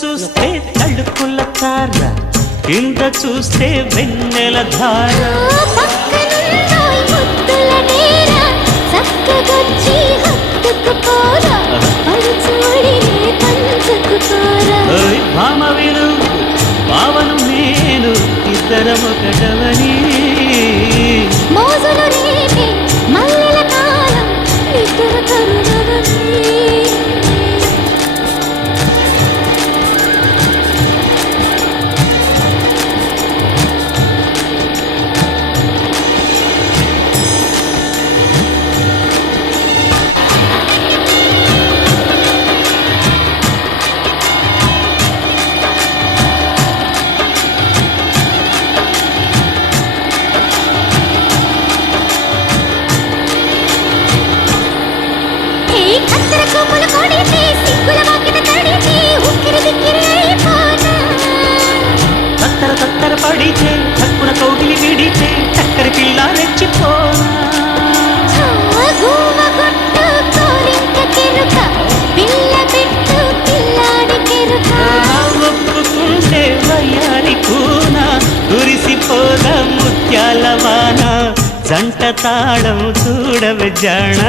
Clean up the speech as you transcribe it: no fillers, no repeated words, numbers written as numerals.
చూస్తే తడుకుల తార, కింద చూస్తే వెన్నెల ధార. భామ విను భావను నేను ఇద్దరము ఒకటవని మోజులు రేపే మల్లెల కాలం నిద్ర కరుణవని. తత్తర పడితే తక్కున కౌగిలి విడితే చక్కర పిల్ల రెచ్చిపోనా. ఒప్పుకుంటే వయ్యారి కూన కురిసిపోద ముత్యాల వాన, జంట తాళం చూడవే జాణ.